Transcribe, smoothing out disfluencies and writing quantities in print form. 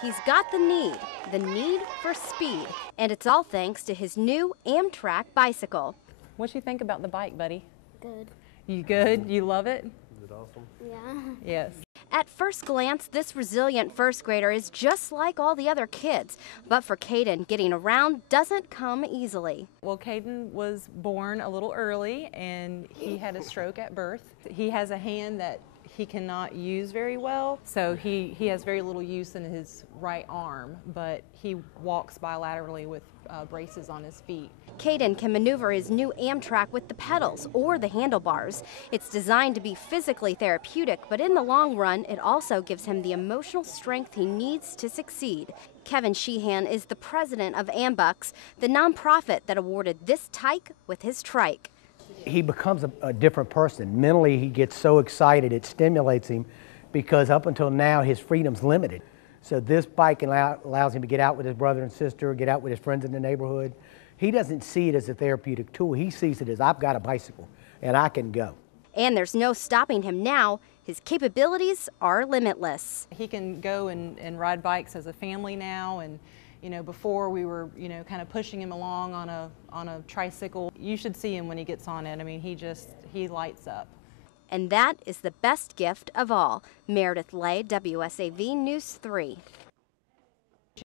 He's got the need for speed, and it's all thanks to his new Amtrak bicycle. What you think about the bike, buddy? Good. You good? You love it? Is it awesome? Yeah. Yes. At first glance, this resilient first grader is just like all the other kids, but for Caden, getting around doesn't come easily. Well, Caden was born a little early and he had a stroke at birth. He has a hand that he cannot use very well, so he has very little use in his right arm, but he walks bilaterally with braces on his feet. Caden can maneuver his new Amtrak with the pedals or the handlebars. It's designed to be physically therapeutic, but in the long run, it also gives him the emotional strength he needs to succeed. Kevin Sheehan is the president of Ambucks, the nonprofit that awarded this tyke with his trike. He becomes a different person. Mentally, he gets so excited, it stimulates him, because up until now, his freedom's limited. So this bike allows him to get out with his brother and sister, get out with his friends in the neighborhood. He doesn't see it as a therapeutic tool. He sees it as, I've got a bicycle and I can go. And there's no stopping him now. His capabilities are limitless. He can go and ride bikes as a family now, and you know, before we were, you know, kind of pushing him along on a tricycle. You should see him when he gets on it. I mean, he lights up. And that is the best gift of all. Meredith Lay, WSAV News 3.